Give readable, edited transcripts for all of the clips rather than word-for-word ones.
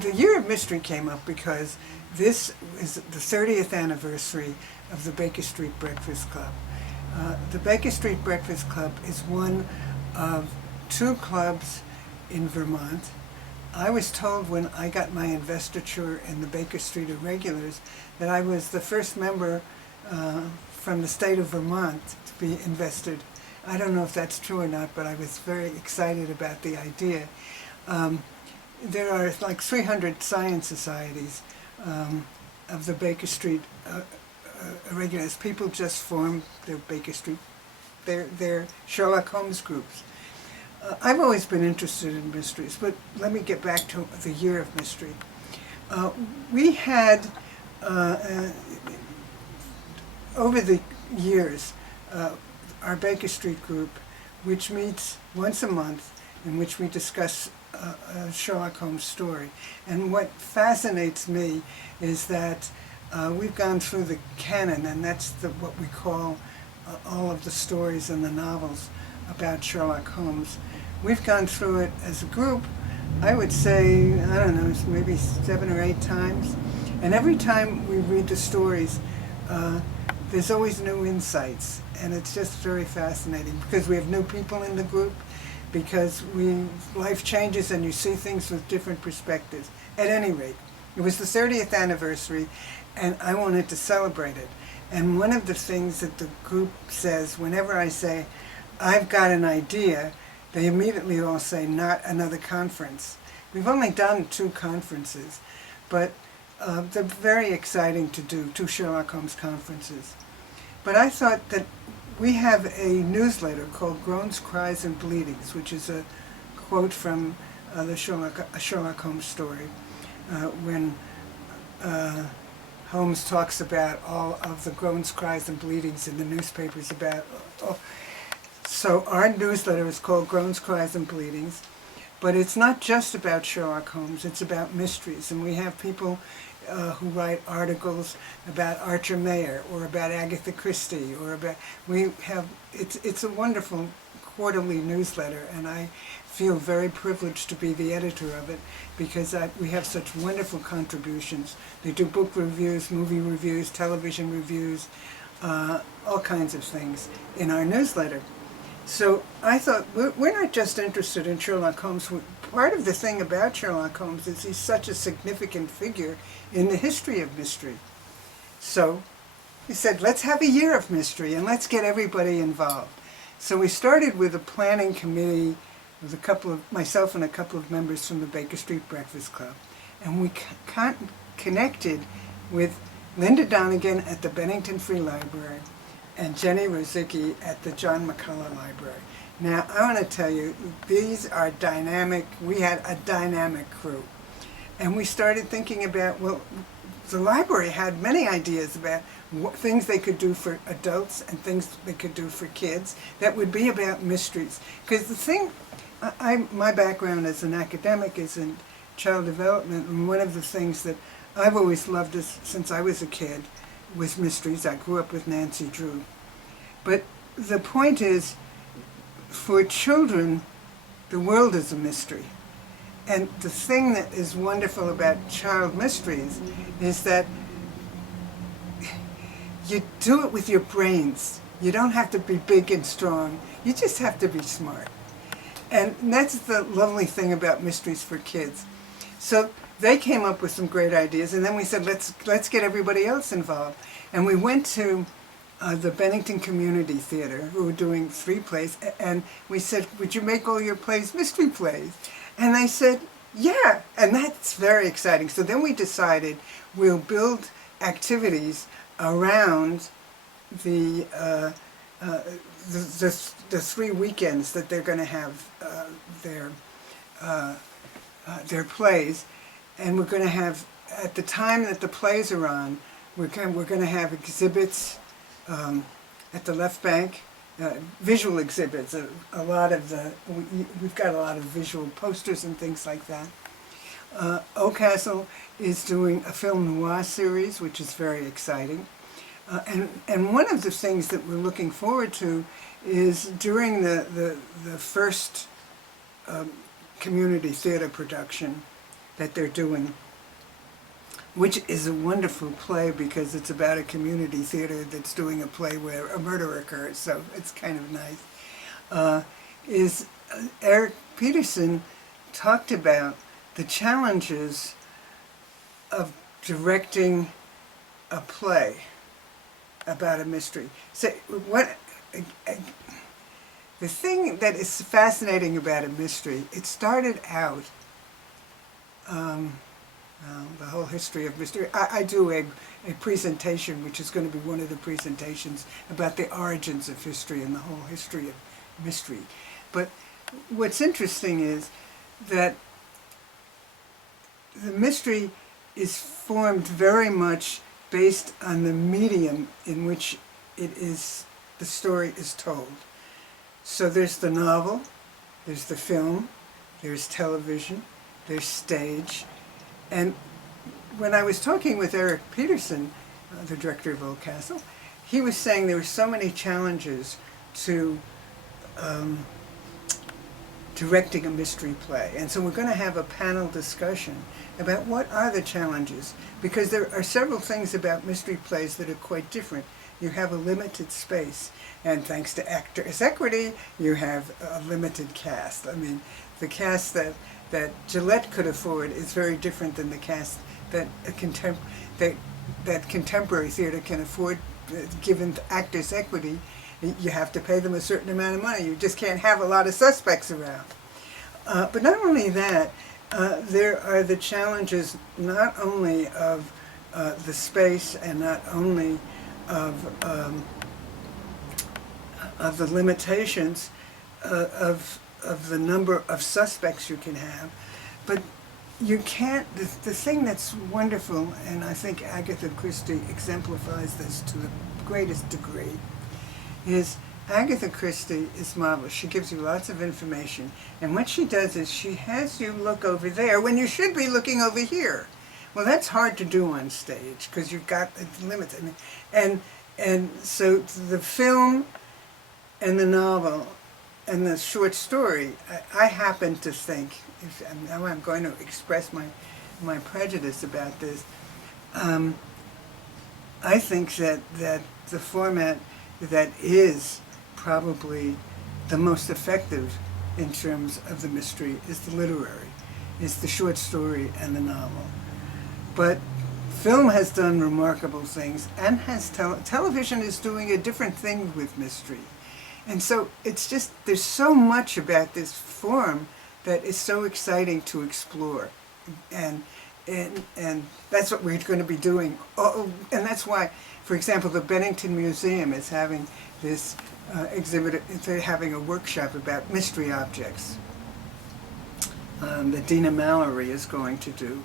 the Year of Mystery came up because this is the 30th anniversary of the Baker Street Breakfast Club. The Baker Street Breakfast Club is one of two clubs in Vermont. I was told when I got my investiture in the Baker Street Irregulars that I was the first member from the state of Vermont to be invested. I don't know if that's true or not, but I was very excited about the idea. There are like 300 science societies of the Baker Street Irregulars. People just form their Baker Street, their Sherlock Holmes groups. I've always been interested in mysteries, but let me get back to the Year of Mystery. We had, over the years, our Baker Street group, which meets once a month, in which we discuss a Sherlock Holmes story. And what fascinates me is that we've gone through the canon, and that's what we call all of the stories and the novels about Sherlock Holmes. We've gone through it as a group, I would say, I don't know, maybe 7 or 8 times. And every time we read the stories, there's always new insights. And it's just very fascinating because we have new people in the group, because life changes and you see things with different perspectives. At any rate, it was the 30th anniversary and I wanted to celebrate it. And one of the things that the group says, whenever I say, I've got an idea, they immediately all say, not another conference. We've only done 2 conferences, but they're very exciting to do, 2 Sherlock Holmes conferences. But I thought that we have a newsletter called Groans, Cries, and Bleedings, which is a quote from a Sherlock Holmes story, when Holmes talks about all of the groans, cries, and bleedings in the newspapers about. So our newsletter is called Groans, Cries, and Bleedings, but it's not just about Sherlock Holmes, it's about mysteries. And we have people who write articles about Archer Mayer or about Agatha Christie or about, it's a wonderful quarterly newsletter, and I feel very privileged to be the editor of it because we have such wonderful contributions. They do book reviews, movie reviews, television reviews, all kinds of things in our newsletter. So I thought, we're not just interested in Sherlock Holmes. Part of the thing about Sherlock Holmes is he's such a significant figure in the history of mystery. So he said, let's have a Year of Mystery and let's get everybody involved. So we started with a planning committee with myself and a couple of members from the Baker Street Breakfast Club. And we connected with Linda Donegan at the Bennington Free Library and Jenny Rozicki at the John McCullough Library. Now, I want to tell you, these are dynamic. We had a dynamic crew. And we started thinking about, well, the library had many ideas about things they could do for adults and things they could do for kids that would be about mysteries. Because the thing, my background as an academic is in child development, and one of the things that I've always loved since I was a kid was mysteries. I grew up with Nancy Drew. But the point is, for children, the world is a mystery. And the thing that is wonderful about child mysteries is that you do it with your brains. You don't have to be big and strong. You just have to be smart. And that's the lovely thing about mysteries for kids. So they came up with some great ideas, and then we said, let's get everybody else involved. And we went to the Bennington Community Theater, who were doing 3 plays, and we said, would you make all your plays mystery plays? And they said, yeah, and that's very exciting. So then we decided we'll build activities around the 3 weekends that they're going to have their plays, and we're going to have, at the time that the plays are on, we're going to have exhibits at the left bank, visual exhibits. We've got a lot of visual posters and things like that. Oldcastle is doing a film noir series, which is very exciting. And one of the things that we're looking forward to is during the first community theater production, that they're doing, which is a wonderful play because it's about a community theater that's doing a play where a murder occurs, so it's kind of nice. Eric Peterson talked about the challenges of directing a play about a mystery. So the thing that is fascinating about a mystery, it started out, the whole history of mystery. I do a presentation, which is going to be one of the presentations, about the origins of history and the whole history of mystery. But what's interesting is that the mystery is formed very much based on the medium in which the story is told. So there's the novel, there's the film, there's television, there's stage. And when I was talking with Eric Peterson, the director of Old Castle, he was saying there were so many challenges to directing a mystery play. And so we're going to have a panel discussion about what are the challenges, because there are several things about mystery plays that are quite different. You have a limited space, and thanks to Actors' Equity, you have a limited cast. I mean, the cast that Gillette could afford is very different than the cast that that contemporary theater can afford. Given Actors' Equity, you have to pay them a certain amount of money. You just can't have a lot of suspects around. But not only that, there are the challenges not only of the space and not only of the limitations of the number of suspects you can have, but you can't. The thing that's wonderful, and I think Agatha Christie exemplifies this to the greatest degree, is Agatha Christie is marvelous. She gives you lots of information, and what she does is she has you look over there when you should be looking over here. Well, that's hard to do on stage because you've got limits. I mean, and so the film and the novel and the short story, I happen to think, now I'm going to express my prejudice about this, I think that the format that is probably the most effective in terms of the mystery is the literary, is the short story and the novel. But film has done remarkable things, and television is doing a different thing with mystery. And so it's just, there's so much about this form that is so exciting to explore. And that's what we're going to be doing. Oh, and that's why, for example, the Bennington Museum is having this exhibit, they're having a workshop about mystery objects that Dina Mallory is going to do.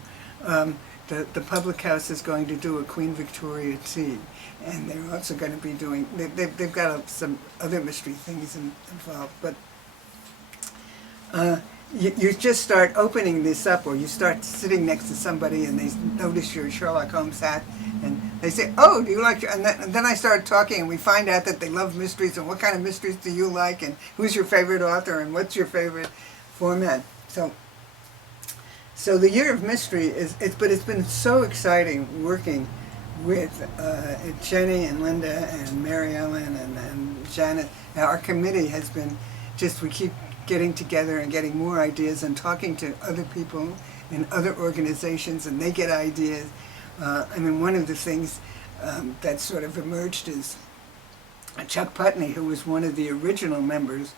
The Public House is going to do a Queen Victoria tea, and they're also going to be doing, they've got some other mystery things involved, but you just start opening this up, or you start sitting next to somebody and they notice your Sherlock Holmes hat, and they say, oh, do you like, and then I start talking and we find out that they love mysteries, and what kind of mysteries do you like, and who's your favorite author, and what's your favorite format. So the Year of Mystery but it's been so exciting working with Jenny and Linda and Mary Ellen and Janet. Our committee has been we keep getting together and getting more ideas and talking to other people in other organizations, and they get ideas. I mean, one of the things that sort of emerged is Chuck Putney, who was one of the original members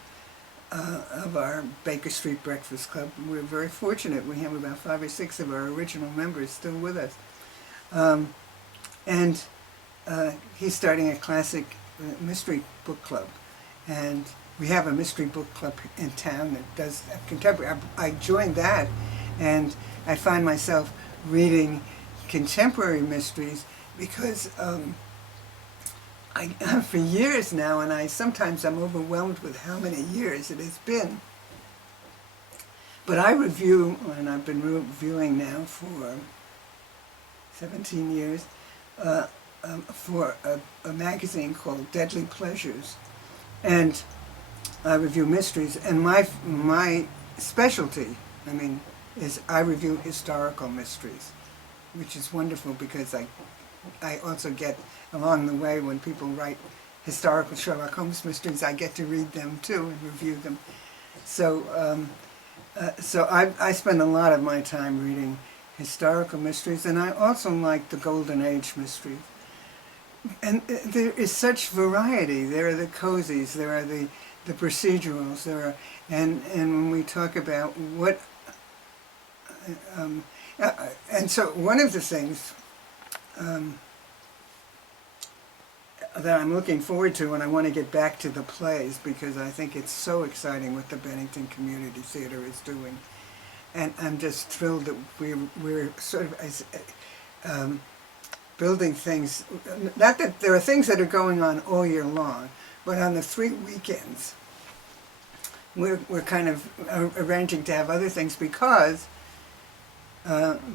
of our Baker Street Breakfast Club. We're very fortunate. We have about 5 or 6 of our original members still with us. And he's starting a classic mystery book club. And we have a mystery book club in town that does contemporary. I joined that, and I find myself reading contemporary mysteries because for years now, and sometimes I'm overwhelmed with how many years it has been. But I review, and I've been reviewing now for 17 years, for a magazine called Deadly Pleasures, and I review mysteries. And my specialty, I mean, is I review historical mysteries, which is wonderful because I also get along the way when people write historical Sherlock Holmes mysteries, I get to read them too and review them. So I spend a lot of my time reading historical mysteries, and I also like the Golden Age mysteries. And there is such variety. There are the cozies, there are the procedurals, there are, and when we talk about what, and so one of the things that I'm looking forward to, and I want to get back to the plays because I think it's so exciting what the Bennington Community Theater is doing, and I'm just thrilled that we're sort of building things. Not that there are things that are going on all year long, but on the 3 weekends, we're kind of arranging to have other things because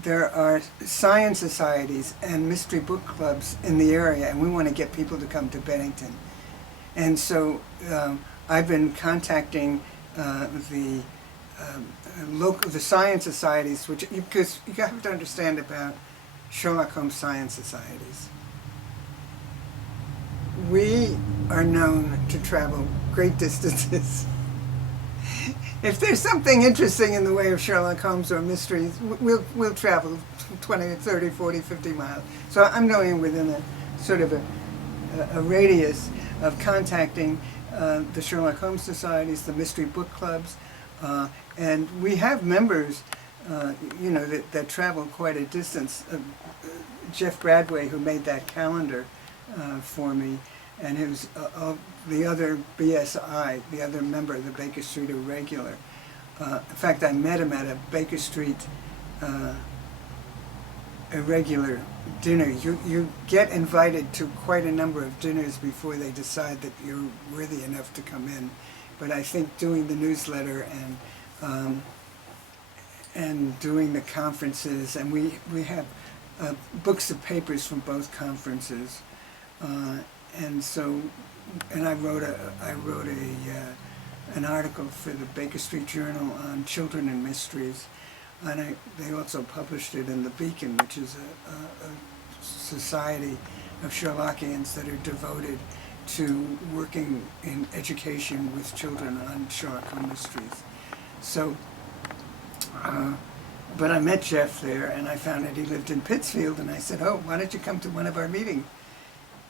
there are science societies and mystery book clubs in the area, and we want to get people to come to Bennington. And so I've been contacting the science societies, because you have to understand about Sherlock Holmes science societies. We are known to travel great distances. If there's something interesting in the way of Sherlock Holmes or mysteries, we'll travel 20, 30, 40, 50 miles. So I'm going within a sort of a radius of contacting the Sherlock Holmes societies, the mystery book clubs, and we have members, that travel quite a distance. Jeff Bradway, who made that calendar for me, and who's the other BSI, the other member of the Baker Street Irregular. In fact, I met him at a Baker Street Irregular dinner. You get invited to quite a number of dinners before they decide that you're worthy enough to come in. But I think doing the newsletter and doing the conferences, and we have books of papers from both conferences. And so, and I wrote an article for the Baker Street Journal on children and mysteries, and they also published it in the Beacon, which is a society of Sherlockians that are devoted to working in education with children on Sherlock Holmes mysteries. So, but I met Jeff there, and I found that he lived in Pittsfield, and I said, "Oh, why don't you come to one of our meetings?"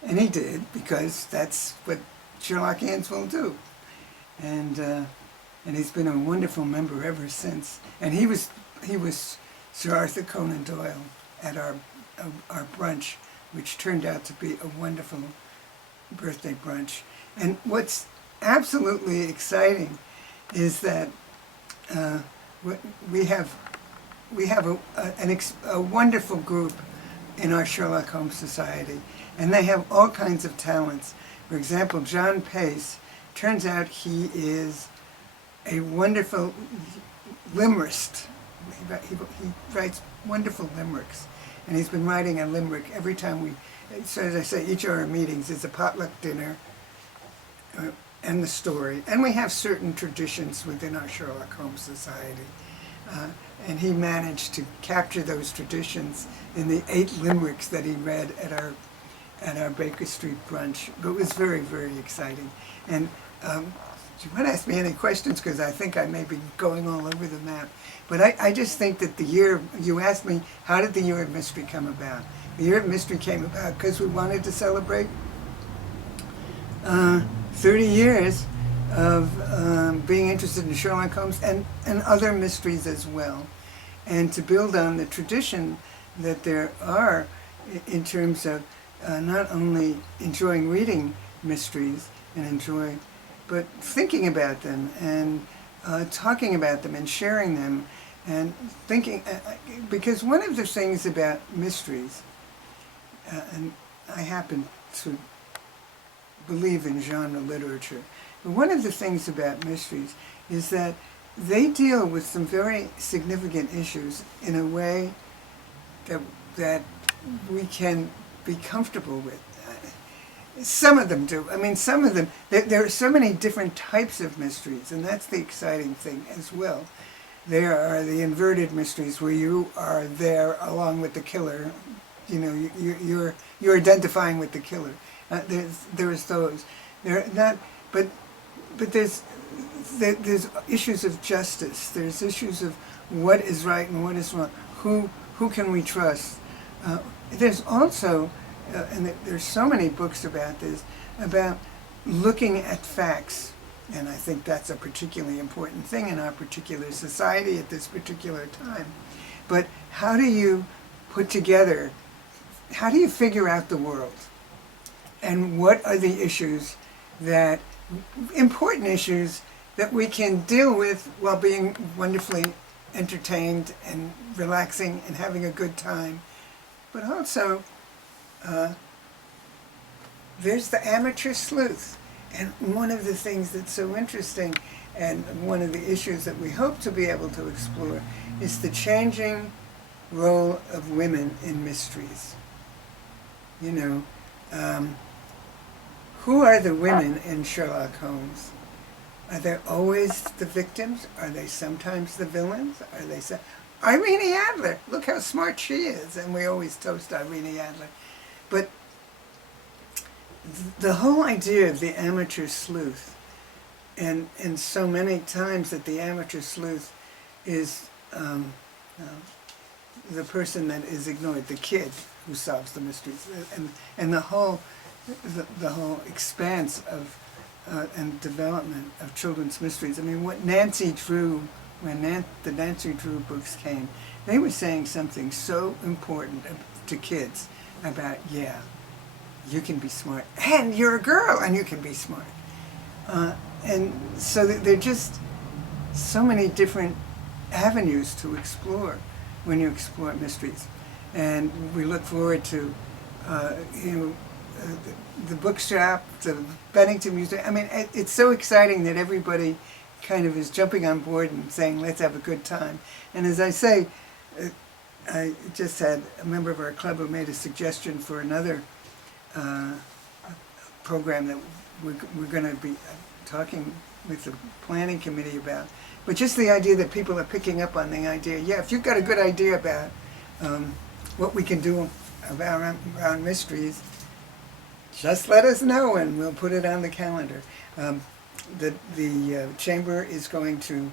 And he did, because that's what Sherlockians will do. And he's been a wonderful member ever since. And he was Sir Arthur Conan Doyle at our brunch, which turned out to be a wonderful birthday brunch. And what's absolutely exciting is that we have a wonderful group in our Sherlock Holmes Society, and they have all kinds of talents. For example, John Pace, turns out he is a wonderful limmerist. He writes wonderful limericks, and he's been writing a limerick every time so as I say, each of our meetings is a potluck dinner and the story. And we have certain traditions within our Sherlock Holmes Society. And he managed to capture those traditions in the 8 limericks that he read at our Baker Street brunch. But it was very, very exciting. And do you want to ask me any questions? Because I think I may be going all over the map. But I just think that you asked me, how did the Year of Mystery come about? The Year of Mystery came about because we wanted to celebrate 30 years of being interested in Sherlock Holmes and other mysteries as well, and to build on the tradition that there are in terms of not only enjoying reading mysteries but thinking about them and talking about them and sharing them and thinking, because one of the things about mysteries, and I happen to believe in genre literature, but one of the things about mysteries is that they deal with some very significant issues in a way that we can be comfortable with. Some of them do. I mean, some of them, there are so many different types of mysteries, and that's the exciting thing as well. There are the inverted mysteries where you are there along with the killer. You know, you're identifying with the killer. There's those. They're not, but there's issues of justice. There's issues of what is right and what is wrong. Who can we trust? There's also, and there's so many books about this, about looking at facts. And I think that's a particularly important thing in our particular society at this particular time. But how do you put together, how do you figure out the world? And what are the issues that, important issues that we can deal with while being wonderfully entertained and relaxing and having a good time? But also, there's the amateur sleuth. And one of the things that's so interesting, and one of the issues that we hope to be able to explore, is the changing role of women in mysteries. You know, who are the women in Sherlock Holmes? Are they always the victims? Are they sometimes the villains? Are they Irene Adler, look how smart she is, and we always toast Irene Adler. But the whole idea of the amateur sleuth, and so many times that the amateur sleuth is the person that is ignored, the kid who solves the mysteries, and the whole expanse of and development of children's mysteries. I mean, what Nancy Drew, when the Nancy Drew books came, they were saying something so important to kids about, yeah, you can be smart, and you're a girl, and you can be smart. And so there are just so many different avenues to explore when you explore mysteries. And we look forward to, the bookshop, the Bennington Museum. I mean, it's so exciting that everybody kind of is jumping on board and saying, let's have a good time. And as I say, I just had a member of our club who made a suggestion for another program that we're going to be talking with the planning committee about. But just the idea that people are picking up on the idea, yeah, if you've got a good idea about what we can do around mysteries, just let us know and we'll put it on the calendar. The chamber is going to,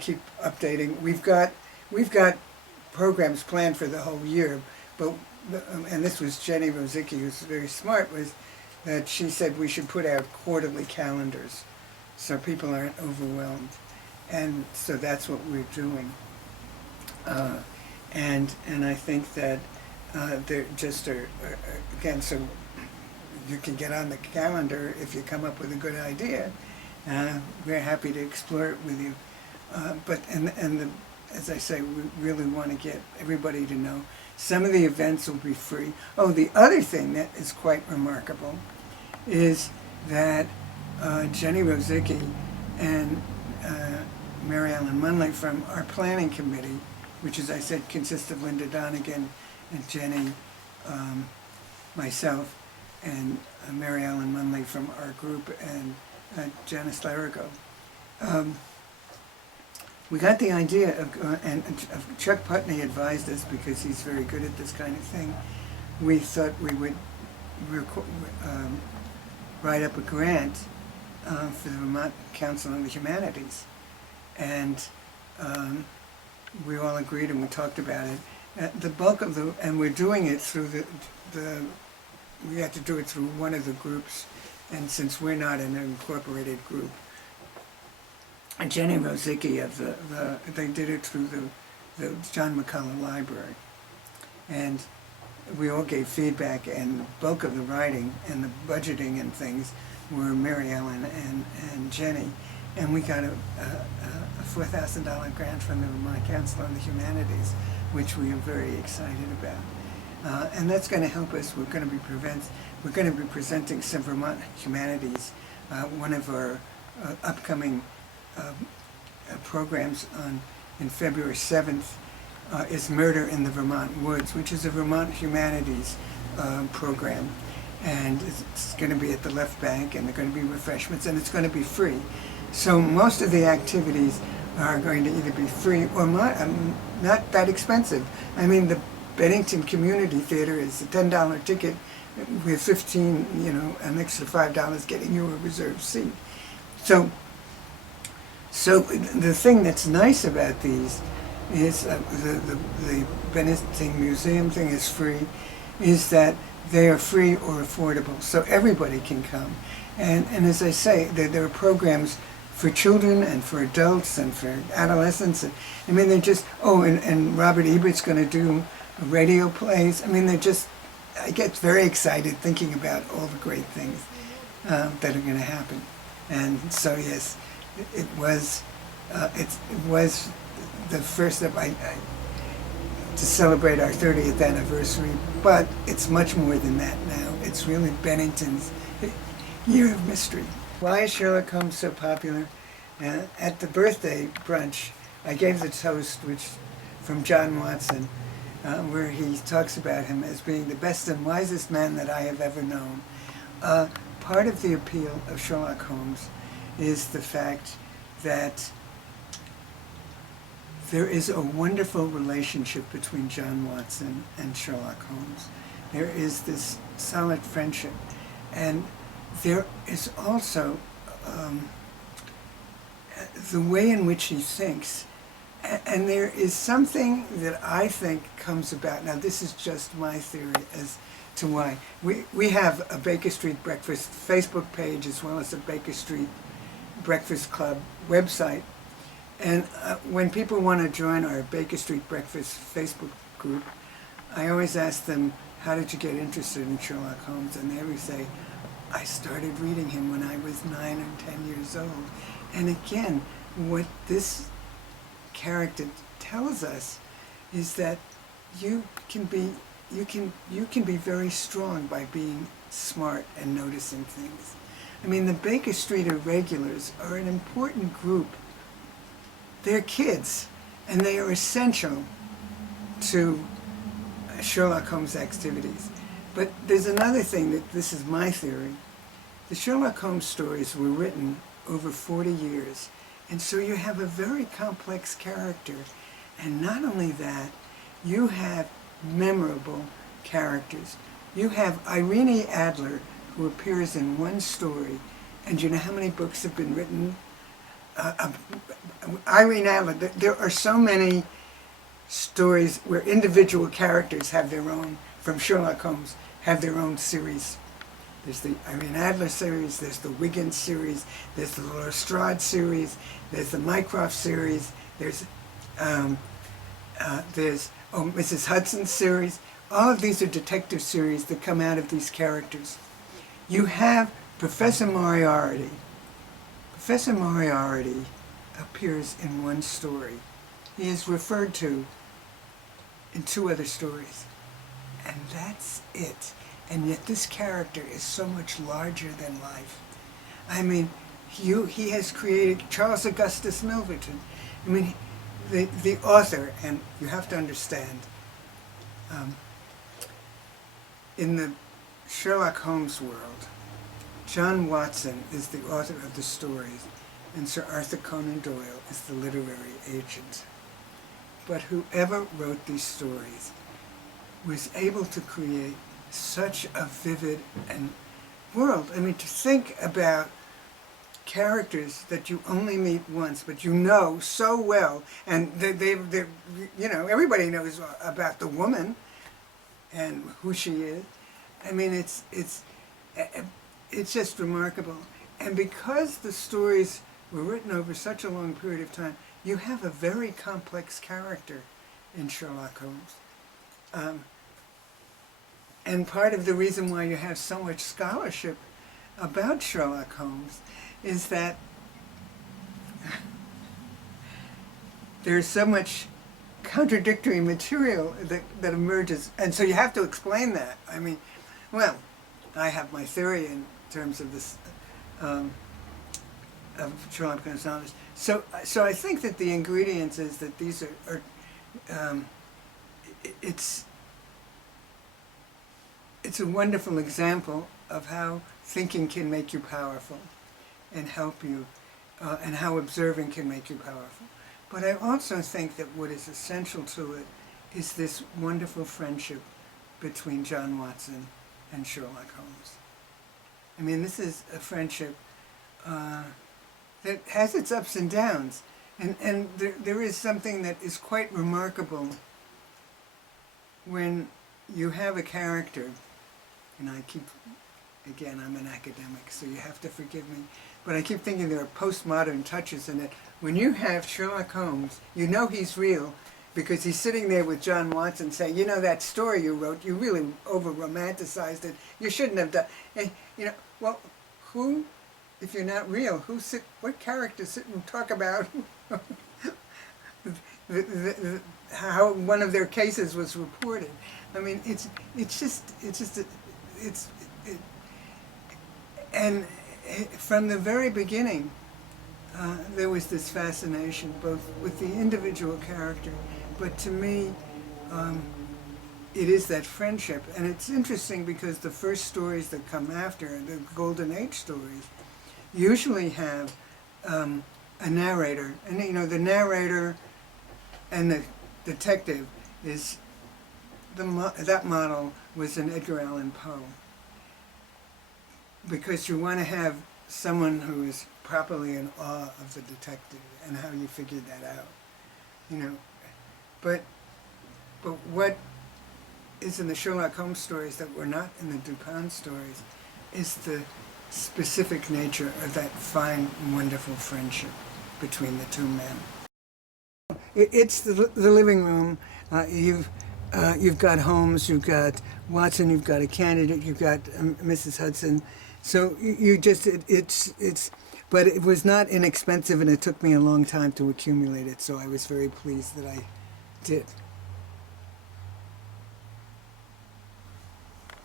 keep updating. We've got programs planned for the whole year, but and this was Jenny Rosicki, who's very smart, was that she said we should put out quarterly calendars so people aren't overwhelmed. And so that's what we're doing. And I think that there just are, again, so you can get on the calendar if you come up with a good idea. We're happy to explore it with you. As I say, we really want to get everybody to know some of the events will be free. Oh, the other thing that is quite remarkable is that Jenny Rosicki and Mary Ellen Munley from our planning committee, which, as I said, consists of Linda Donegan and Jenny, myself, and Mary Ellen Munley from our group, and Janice Larigo. We got the idea of Chuck Putney advised us, because he's very good at this kind of thing. We thought we would write up a grant for the Vermont Council on the Humanities. And we all agreed and we talked about it. The bulk of and we're doing it through we had to do it through one of the groups, and since we're not an incorporated group, Jenny Rosicki they did it through the John McCullough Library. And we all gave feedback, and the bulk of the writing and the budgeting and things were Mary Ellen and Jenny. And we got a $4,000 grant from the Vermont Council on the Humanities, which we are very excited about. And that's going to help us. We're going to be presenting some Vermont Humanities. One of our upcoming programs in February 7th is Murder in the Vermont Woods, which is a Vermont Humanities program. And it's going to be at the Left Bank, and there are going to be refreshments, and it's going to be free. So most of the activities are going to either be free or not that expensive. I mean, the Bennington Community Theater is a $10 ticket with 15, an extra $5 getting you a reserved seat. So the thing that's nice about these is the Bennington Museum thing is free, is that they are free or affordable, so everybody can come. And as I say, there are programs for children and for adults and for adolescents. And, I mean, they're just, and Robert Ebert's going to do radio plays. I mean, I get very excited thinking about all the great things that are going to happen. And so, yes, it was the first step to celebrate our 30th anniversary, but it's much more than that now. It's really Bennington's year of mystery. Why is Sherlock Holmes so popular? At the birthday brunch, I gave the toast from John Watson, where he talks about him as being the best and wisest man that I have ever known. Part of the appeal of Sherlock Holmes is the fact that there is a wonderful relationship between John Watson and Sherlock Holmes. There is this solid friendship. And there is also the way in which he thinks. And there is something that I think comes about. Now, this is just my theory as to why. We have a Baker Street Breakfast Facebook page as well as a Baker Street Breakfast Club website. And when people want to join our Baker Street Breakfast Facebook group, I always ask them, how did you get interested in Sherlock Holmes? And they always say, I started reading him when I was 9 or 10 years old. And again, what this character tells us is that you can be very strong by being smart and noticing things. I mean, the Baker Street Irregulars are an important group. They're kids, and they are essential to Sherlock Holmes' activities. But there's another thing this is my theory. The Sherlock Holmes stories were written over 40 years, and so you have a very complex character. And not only that, you have memorable characters. You have Irene Adler, who appears in one story, and you know how many books have been written? Irene Adler, there are so many stories where individual characters have their own, from Sherlock Holmes, have their own series. There's the Irene Adler series, there's the Wiggins series, there's the Lestrade series, there's the Mycroft series, there's Mrs. Hudson series. All of these are detective series that come out of these characters. You have Professor Moriarty. Professor Moriarty appears in one story. He is referred to in 2 other stories. And that's it. And yet this character is so much larger than life. I mean, he has created Charles Augustus Milverton. I mean, the author, and you have to understand, in the Sherlock Holmes world, John Watson is the author of the stories, and Sir Arthur Conan Doyle is the literary agent. But whoever wrote these stories was able to create such a vivid world. I mean, to think about characters that you only meet once, but you know so well, and they're everybody knows about the woman and who she is. I mean, it's just remarkable. And because the stories were written over such a long period of time, you have a very complex character in Sherlock Holmes. And part of the reason why you have so much scholarship about Sherlock Holmes is that there's so much contradictory material that emerges. And so you have to explain that. I mean, well, I have my theory in terms of this, of Sherlock Holmes knowledge. So I think that the ingredients is that these are it's a wonderful example of how thinking can make you powerful and help you, and how observing can make you powerful. But I also think that what is essential to it is this wonderful friendship between John Watson and Sherlock Holmes. I mean, this is a friendship that has its ups and downs. And there is something that is quite remarkable when you have a character, and again, I'm an academic, so you have to forgive me, but I keep thinking there are postmodern touches in it. When you have Sherlock Holmes, you know he's real because he's sitting there with John Watson saying, you know, that story you wrote, you really over-romanticized it. You shouldn't have done. And, you know, well, who, if you're not real, what characters sit and talk about how one of their cases was reported? I mean, and from the very beginning, there was this fascination both with the individual character, but to me, it is that friendship. And it's interesting because the first stories that come after, the Golden Age stories, usually have a narrator. And, you know, the narrator and the detective is, that model was an Edgar Allan Poe. Because you want to have someone who is properly in awe of the detective and how you figured that out, you know. But what is in the Sherlock Holmes stories that were not in the Dupin stories is the specific nature of that fine, wonderful friendship between the two men. It's the living room. You've got Holmes, you've got Watson, you've got a candidate, you've got Mrs. Hudson. So but it was not inexpensive, and it took me a long time to accumulate it, so I was very pleased that I did.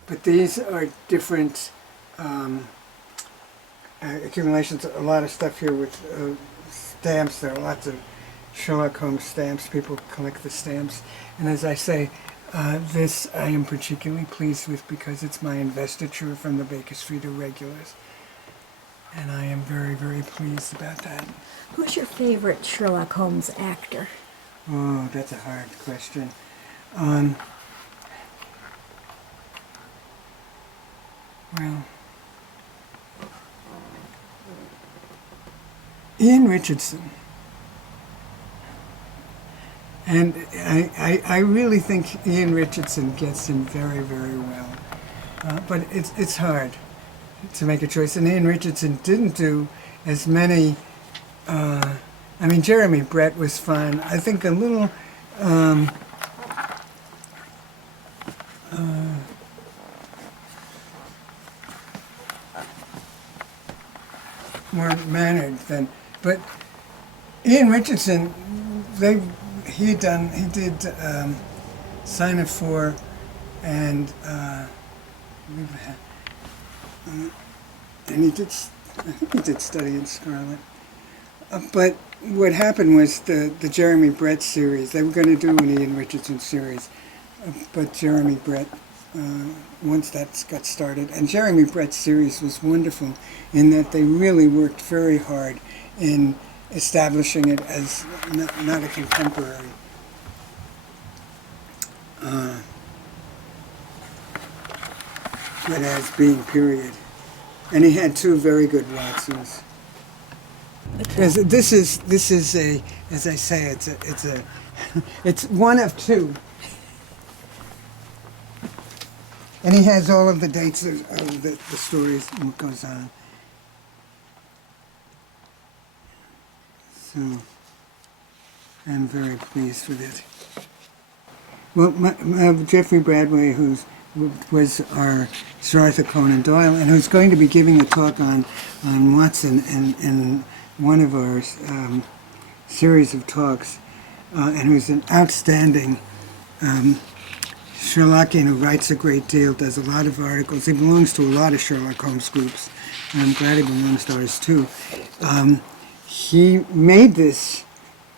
But these are different accumulations. A lot of stuff here with stamps. There are lots of Sherlock Holmes stamps. People collect the stamps. And as I say, this I am particularly pleased with because it's my investiture from the Baker Street Irregulars. And I am very, very pleased about that. Who's your favorite Sherlock Holmes actor? Oh, that's a hard question. Well, Ian Richardson. And I really think Ian Richardson gets him very, very well. But it's hard to make a choice. And Ian Richardson didn't do as many... I mean, Jeremy Brett was fun. I think a little... more mannered than... But Ian Richardson, he did Sign of Four and he did, I think he did Study in Scarlet. But what happened was the Jeremy Brett series, they were going to do an Ian Richardson series, but Jeremy Brett, once that got started, and Jeremy Brett's series was wonderful in that they really worked very hard in establishing it as not a contemporary. But as being period. And he had two very good Watsons. Because this is a, as I say, it's one of two. And he has all of the dates of the stories and what goes on. So, I'm very pleased with it. Well, Jeffrey Bradway, was our Sir Arthur Conan Doyle, and who's going to be giving a talk on Watson in one of our series of talks, and who's an outstanding Sherlockian who writes a great deal, does a lot of articles. He belongs to a lot of Sherlock Holmes groups, and I'm glad he belongs to ours too. He made this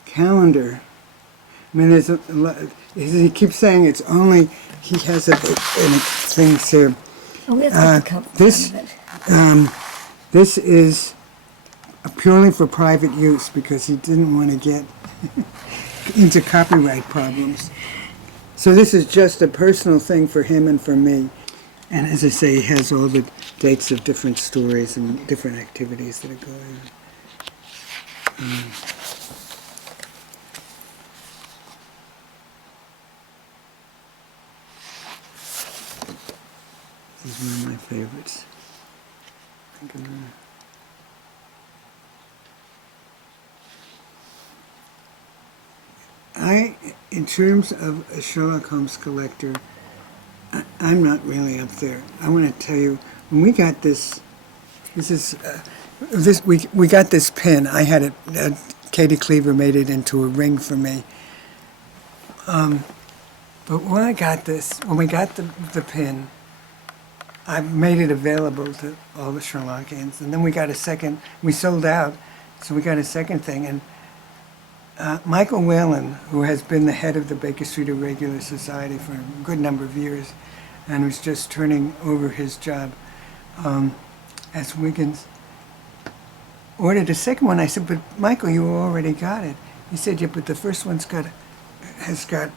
calendar. I mean, there's a lot. He keeps saying it's only. He has a thing here. Oh, we have to cover this. This is purely for private use because he didn't want to get into copyright problems. So this is just a personal thing for him and for me. And as I say, he has all the dates of different stories and different activities that are going on. This is one of my favorites. In terms of a Sherlock Holmes collector, I'm not really up there. I want to tell you, when we got this we got this pin. I had it. Katie Cleaver made it into a ring for me. But when we got the pin, I made it available to all the Sherlockians, and then we got a second. We sold out, so we got a second thing. And Michael Whalen, who has been the head of the Baker Street Irregular Society for a good number of years, and was just turning over his job as Wiggins, ordered a second one. I said, "But Michael, you already got it." He said, "Yeah, but the first one's has got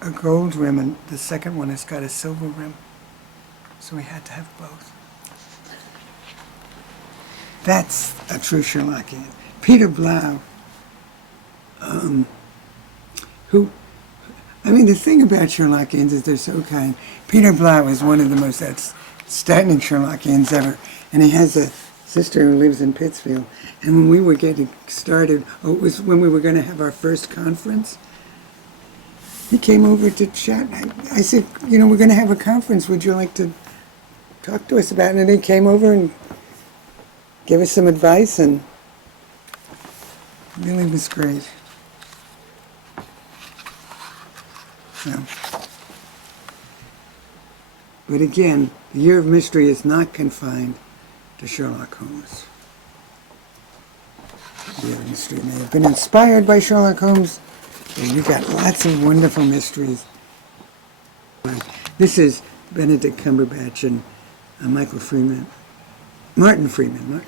a gold rim, and the second one has got a silver rim." So we had to have both. That's a true Sherlockian. Peter Blau, the thing about Sherlockians is they're so kind. Peter Blau is one of the most outstanding Sherlockians ever, and he has a sister who lives in Pittsfield. And when we were getting started, it was when we were going to have our first conference, he came over to chat. I said, we're going to have a conference. Would you like to talk to us about it? And he came over and gave us some advice, and really was great. So. But again, the Year of Mystery is not confined to Sherlock Holmes. The Year of Mystery may have been inspired by Sherlock Holmes, and you've got lots of wonderful mysteries. This is Benedict Cumberbatch and Martin Freeman. Martin Freeman.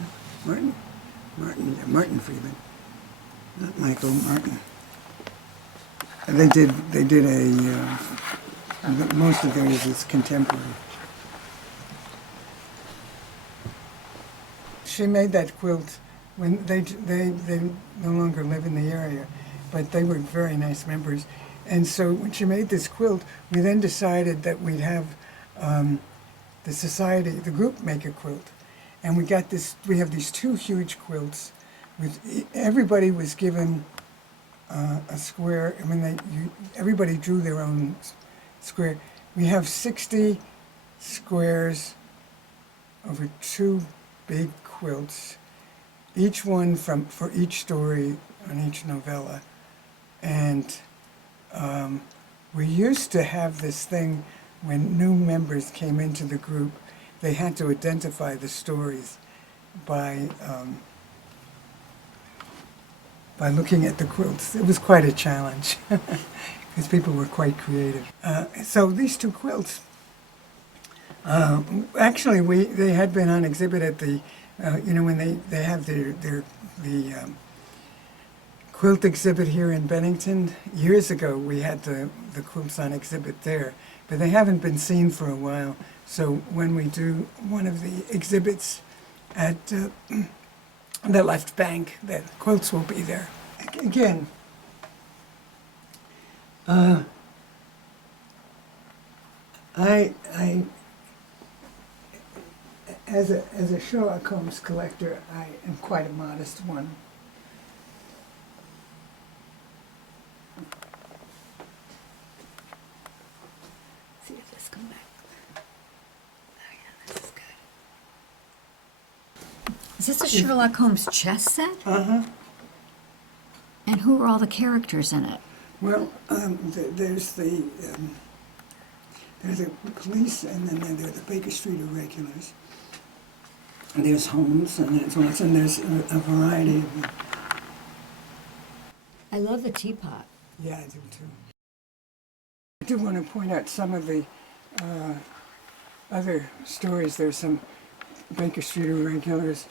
Not Michael, Martin. And they did most of theirs is contemporary. She made that quilt when they no longer live in the area, but they were very nice members. And so when she made this quilt, we then decided that we'd have the group make a quilt. And we have these two huge quilts. Everybody was given a square. Everybody drew their own square. We have 60 squares over two big quilts, each one for each story on each novella. And we used to have this thing when new members came into the group, they had to identify the stories by looking at the quilts. It was quite a challenge because people were quite creative. So these two quilts, actually, they had been on exhibit at the, when they have the quilt exhibit here in Bennington. Years ago, we had the quilts on exhibit there, but they haven't been seen for a while. So when we do one of the exhibits at the left bank, the quilts will be there. Again, as a Sherlock Holmes collector, I am quite a modest one. See if this comes back. Oh yeah, this is good. Is this a Sherlock Holmes chess set? Uh-huh. And who are all the characters in it? Well, there's the police, and then there are the Baker Street Irregulars. And there's Holmes, and there's a variety of them. I love the teapot. Yeah, I do too. I do want to point out some of the other stories. There's some Baker Street Irregulars.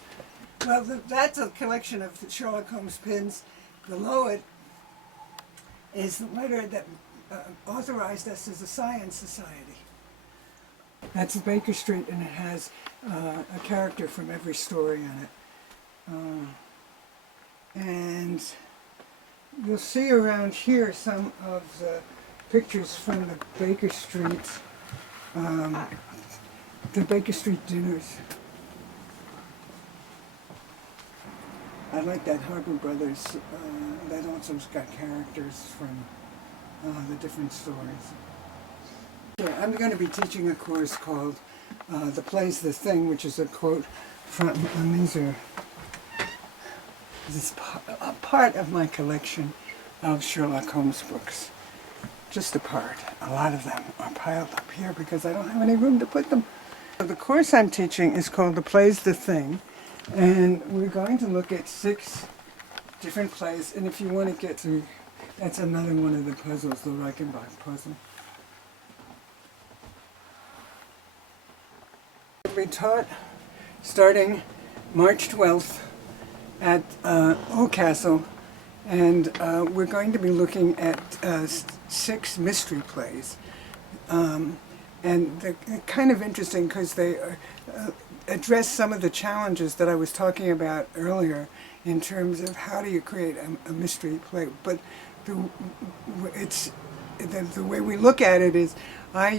Well, that's a collection of Sherlock Holmes pins. Below it is the letter that authorized us as a science society. That's Baker Street, and it has a character from every story on it. And you'll see around here some of the pictures from the Baker Street dinners. I like that Harper Brothers, that also's got characters from the different stories. Yeah, I'm going to be teaching a course called The Play's the Thing, which is a quote from, and these are a part of my collection of Sherlock Holmes books. Just a part. A lot of them are piled up here because I don't have any room to put them. So the course I'm teaching is called The Play's the Thing, and we're going to look at 6 different plays, and if you want to get through, that's another one of the puzzles, the Reichenbach puzzle. We taught starting March 12th at Oldcastle, and we're going to be looking at 6 mystery plays. And they're kind of interesting because they address some of the challenges that I was talking about earlier in terms of how do you create a mystery play. But the way we look at it is I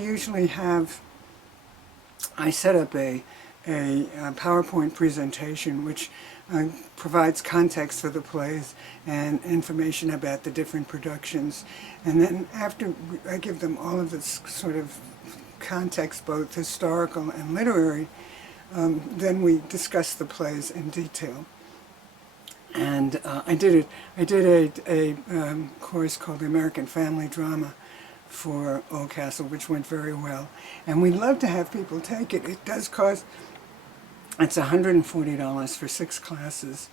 set up a PowerPoint presentation which provides context for the plays and information about the different productions. And then after I give them all of this sort of context, both historical and literary, then we discuss the plays in detail. And I did a course called the American Family Drama for Oldcastle, which went very well. And we'd love to have people take it. It does cost, it's $140 for 6 classes,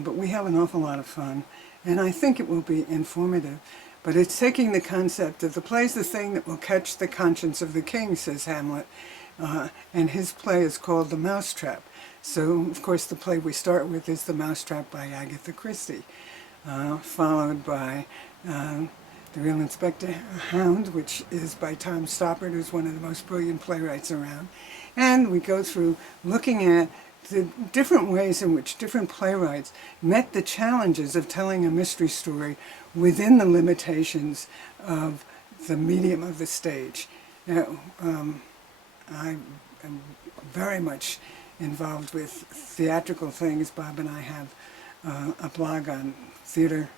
but we have an awful lot of fun, and I think it will be informative. But it's taking the concept of the play's the thing that will catch the conscience of the king, says Hamlet, and his play is called The Mousetrap. So, of course, the play we start with is The Mousetrap by Agatha Christie, followed by The Real Inspector Hound, which is by Tom Stoppard, who's one of the most brilliant playwrights around. And we go through looking at the different ways in which different playwrights met the challenges of telling a mystery story within the limitations of the medium of the stage. Now, I am very much involved with theatrical things. Bob and I have a blog on theater,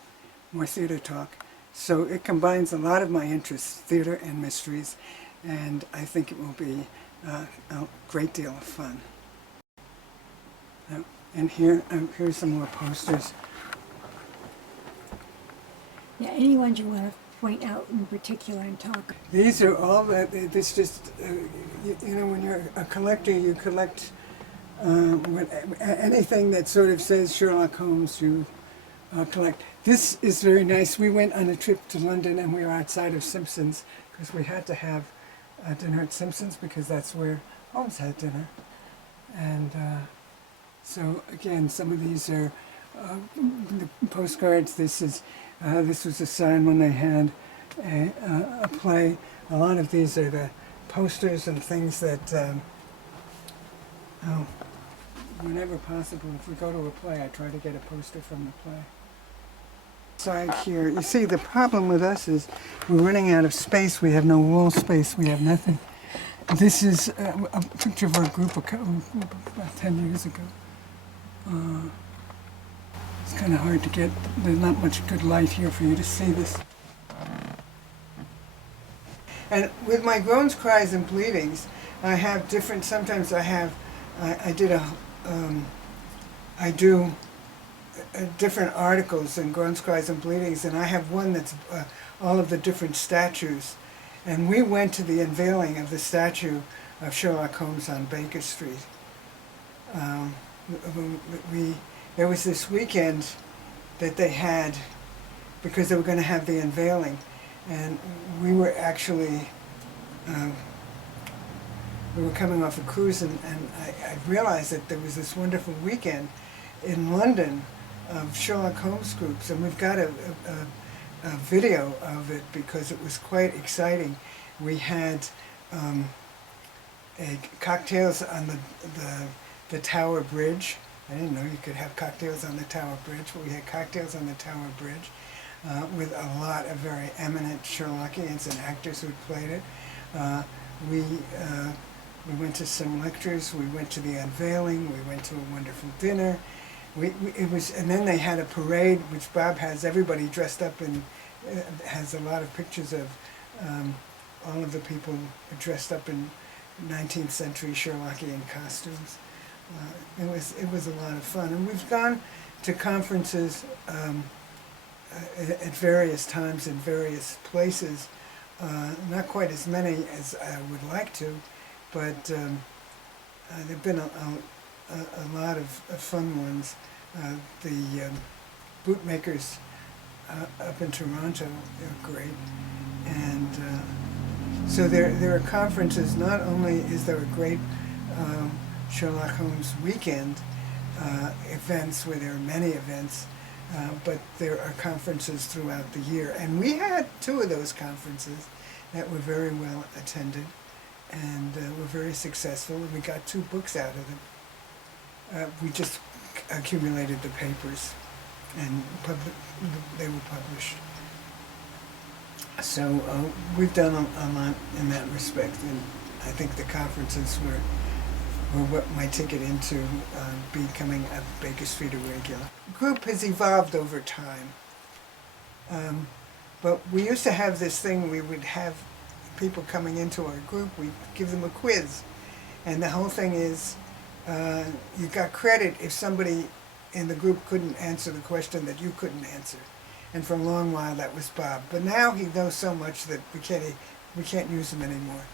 more theater talk. So it combines a lot of my interests, theater and mysteries, and I think it will be a great deal of fun. And here's some more posters. Yeah, any ones you want to point out in particular and talk? These are all that, this just, you know, when you're a collector, you collect anything that sort of says Sherlock Holmes, you collect. This is very nice. We went on a trip to London and we were outside of Simpson's because we had to have dinner at Simpson's because that's where Holmes had dinner. And so again, some of these are the postcards. This was a sign when they had a play. A lot of these are the posters and things that, whenever possible, if we go to a play, I try to get a poster from the play. Side here, you see, the problem with us is we're running out of space. We have no wall space. We have nothing. This is a picture of our group about 10 years ago. It's kind of hard to get. There's not much good light here for you to see this. And with my groans, cries, and bleedings, I have different. Sometimes I do different articles in Groans, Cries, and Bleedings, and I have one that's all of the different statues. And we went to the unveiling of the statue of Sherlock Holmes on Baker Street. There was this weekend that they had, because they were going to have the unveiling, and we were actually, we were coming off a cruise, and I realized that there was this wonderful weekend in London of Sherlock Holmes groups, and we've got a a video of it because it was quite exciting. We had cocktails on the Tower Bridge. I didn't know you could have cocktails on the Tower Bridge, but we had cocktails on the Tower Bridge with a lot of very eminent Sherlockians and actors who played it. We went to some lectures. We went to the unveiling. We went to a wonderful dinner. And then they had a parade, which Bob has everybody dressed up in. Has a lot of pictures of all of the people dressed up in 19th century Sherlockian costumes. It was a lot of fun, and we've gone to conferences at various times in various places. Not quite as many as I would like to, but there've been a lot of fun ones. The bootmakers up in Toronto, they're great, and so there are conferences. Not only is there a great Sherlock Holmes weekend events where there are many events, but there are conferences throughout the year. And we had 2 of those conferences that were very well attended and were very successful, and we got 2 books out of them. We just accumulated the papers and they were published. So we've done a lot in that respect, and I think the conferences were what my ticket into becoming a Baker Street regular. The group has evolved over time, but we used to have this thing. We would have people coming into our group. We'd give them a quiz, and the whole thing is you got credit if somebody in the group couldn't answer the question that you couldn't answer. And for a long while that was Bob. But now he knows so much that we can't use him anymore.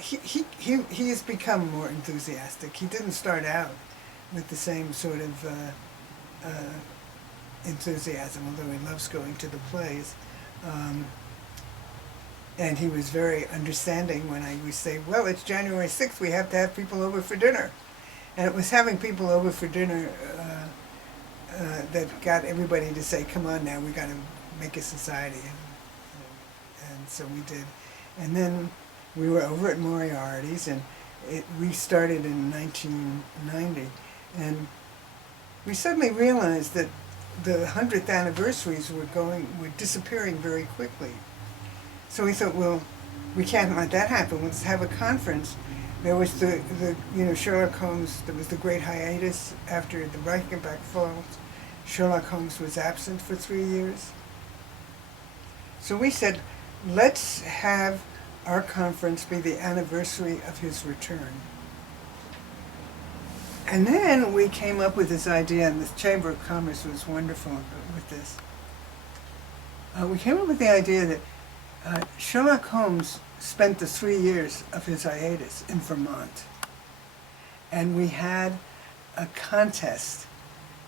He has become more enthusiastic. He didn't start out with the same sort of enthusiasm, although he loves going to the plays. And he was very understanding when we say, well, it's January 6th, we have to have people over for dinner. And it was having people over for dinner that got everybody to say, come on now, we got to make a society. And so we did. And then we were over at Moriarty's, and we started in 1990. And we suddenly realized that the 100th anniversaries were disappearing very quickly. So we thought, well, we can't let that happen. Let's have a conference. There was the Sherlock Holmes, there was the great hiatus after the Reichenbach Falls. Sherlock Holmes was absent for 3 years. So we said, let's have our conference be the anniversary of his return. And then we came up with this idea, and the Chamber of Commerce was wonderful with this. We came up with the idea that Sherlock Holmes spent the 3 years of his hiatus in Vermont. And we had a contest.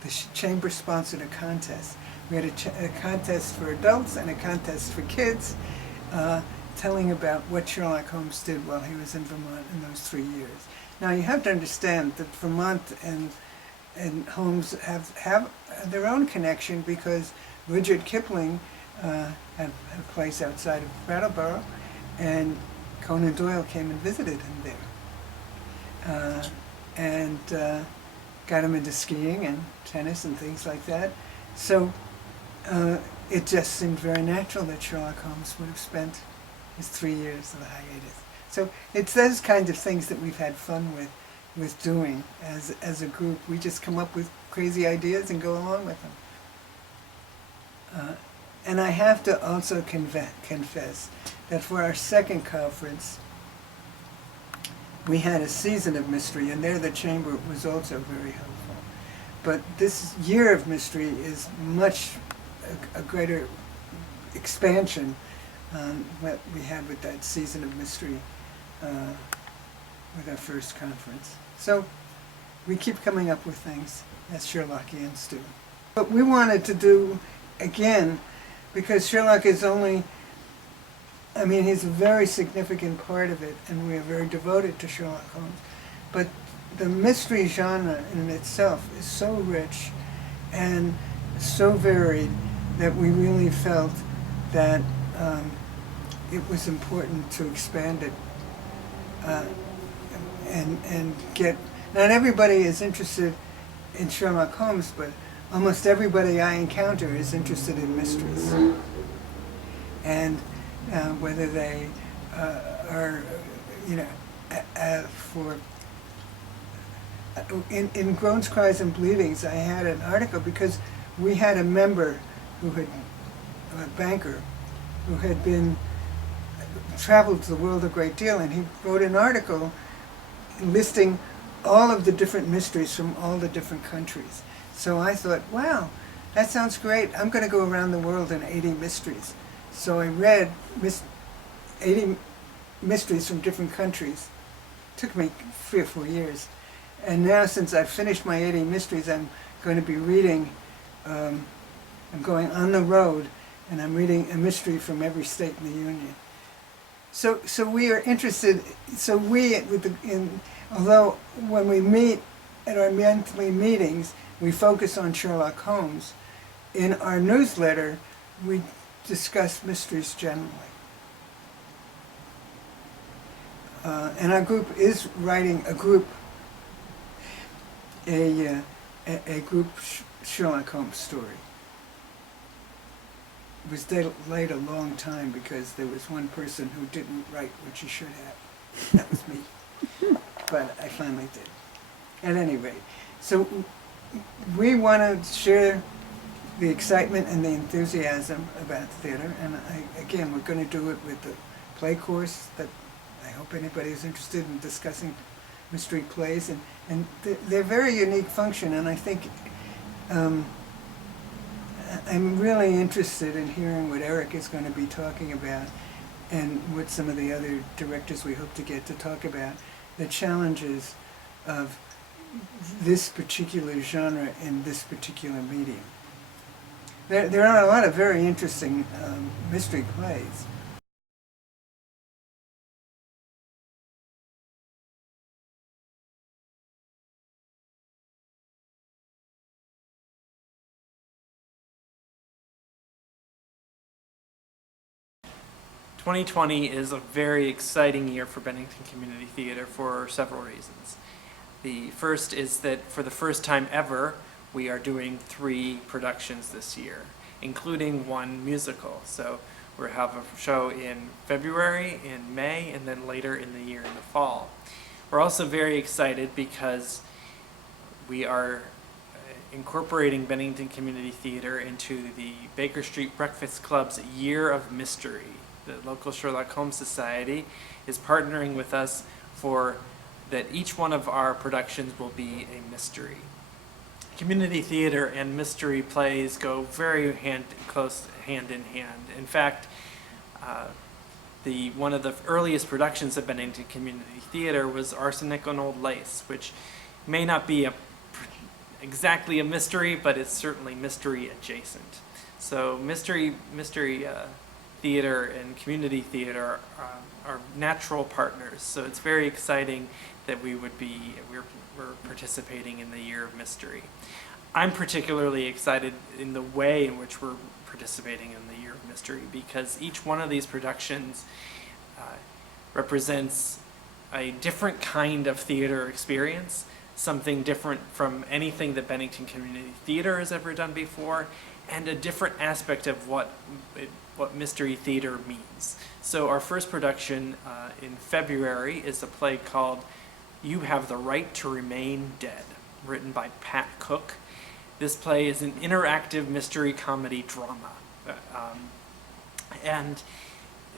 The Chamber sponsored a contest. We had a contest for adults and a contest for kids, telling about what Sherlock Holmes did while he was in Vermont in those 3 years. Now you have to understand that Vermont and Holmes have their own connection, because Rudyard Kipling had a place outside of Brattleboro, and Conan Doyle came and visited him there, and got him into skiing and tennis and things like that. So it just seemed very natural that Sherlock Holmes would have spent his 3 years of the hiatus. So it's those kinds of things that we've had fun with doing as a group. We just come up with crazy ideas and go along with them. And I have to also confess that for our second conference, we had a season of mystery, and there the Chamber was also very helpful. But this year of mystery is much a greater expansion on what we had with that season of mystery with our first conference. So we keep coming up with things, as Sherlockians do. But we wanted to do, again, because Sherlock is only, he's a very significant part of it, and we are very devoted to Sherlock Holmes. But the mystery genre in itself is so rich and so varied that we really felt that it was important to expand it and get. Not everybody is interested in Sherlock Holmes, but almost everybody I encounter is interested in mysteries, and whether they are, you know, for. In Groans, Cries, and Bleedings, I had an article because we had a member who had, a banker, who had been, traveled the world a great deal, and he wrote an article listing all of the different mysteries from all the different countries. So I thought, wow, that sounds great. I'm going to go around the world in 80 mysteries. So I read 80 mysteries from different countries. It took me 3 or 4 years. And now, since I've finished my 80 mysteries, I'm going to be reading, I'm going on the road, and I'm reading a mystery from every state in the Union. So we are interested, although when we meet at our monthly meetings, we focus on Sherlock Holmes, in our newsletter, we discuss mysteries generally. And our group is writing a group Sherlock Holmes story. It was delayed a long time because there was one person who didn't write what she should have. That was me. But I finally did. At any rate, so we want to share the excitement and the enthusiasm about theater, and again, we're going to do it with the play course that I hope anybody is interested in discussing mystery plays, and they're very unique function, and I think I'm really interested in hearing what Eric is going to be talking about and what some of the other directors we hope to get to talk about, the challenges of this particular genre in this particular medium. There are a lot of very interesting mystery plays. "2020 is a very exciting year for Bennington Community Theater for several reasons. The first is that for the first time ever, we are doing 3 productions this year, including 1 musical. So we'll have a show in February, in May, and then later in the year in the fall. We're also very excited because we are incorporating Bennington Community Theater into the Baker Street Breakfast Club's Year of Mystery. The local Sherlock Holmes Society is partnering with us for that each one of our productions will be a mystery. Community theater and mystery plays go very close hand in hand. In fact, one of the earliest productions of Bennington Community Theater was Arsenic and Old Lace, which may not be exactly a mystery, but it's certainly mystery adjacent. So mystery theater and community theater are natural partners. So it's very exciting that we're participating in the Year of Mystery. I'm particularly excited in the way in which we're participating in the Year of Mystery because each one of these productions represents a different kind of theater experience, something different from anything that Bennington Community Theater has ever done before, and a different aspect of what mystery theater means. So our first production in February is a play called You Have the Right to Remain Dead, written by Pat Cook. This play is an interactive mystery comedy drama. And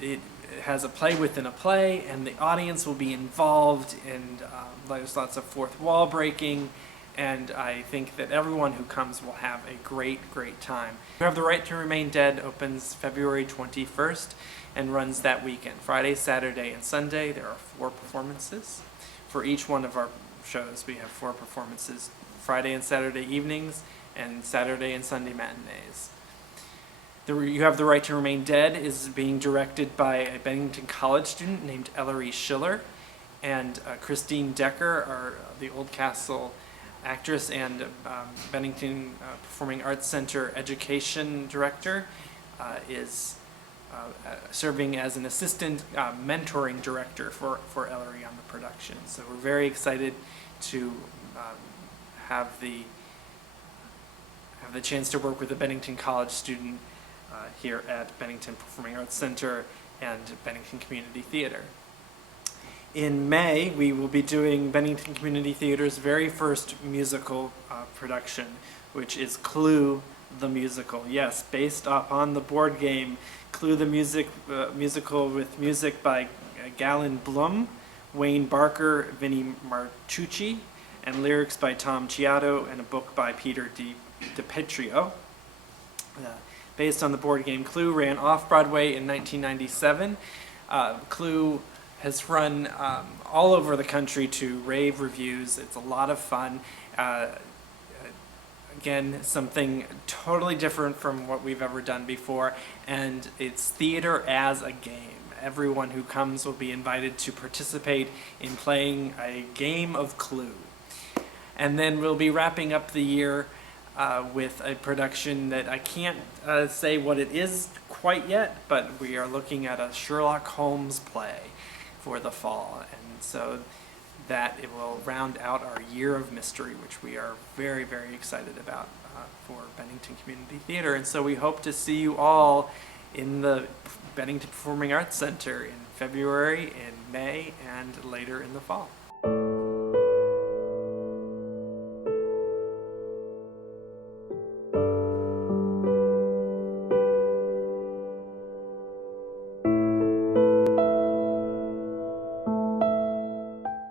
it has a play within a play, and the audience will be involved, and there's lots of fourth wall breaking, and I think that everyone who comes will have a great, great time. You Have the Right to Remain Dead opens February 21st and runs that weekend. Friday, Saturday, and Sunday, there are 4 performances. For each one of our shows, we have 4 performances, Friday and Saturday evenings, and Saturday and Sunday matinees. You Have the Right to Remain Dead is being directed by a Bennington College student named Ellery Schiller, and Christine Decker, the Oldcastle actress and Bennington Performing Arts Center education director, is serving as an assistant mentoring director for Ellery on the production. So we're very excited to have the chance to work with a Bennington College student here at Bennington Performing Arts Center and Bennington Community Theater. In May, we will be doing Bennington Community Theater's very first musical production, which is Clue the Musical. Yes, based upon the board game Clue the Musical, with music by Galen Blum, Wayne Barker, Vinnie Martucci, and lyrics by Tom Chiato, and a book by Peter DiPetrio. Based on the board game Clue, ran off-Broadway in 1997. Clue has run all over the country to rave reviews. It's a lot of fun. Again, something totally different from what we've ever done before, and it's theater as a game. Everyone who comes will be invited to participate in playing a game of Clue. And then we'll be wrapping up the year with a production that I can't say what it is quite yet, but we are looking at a Sherlock Holmes play for the fall, and so that it will round out our year of mystery, which we are very, very excited about for Bennington Community Theater. And so we hope to see you all in the Bennington Performing Arts Center in February, in May, and later in the fall.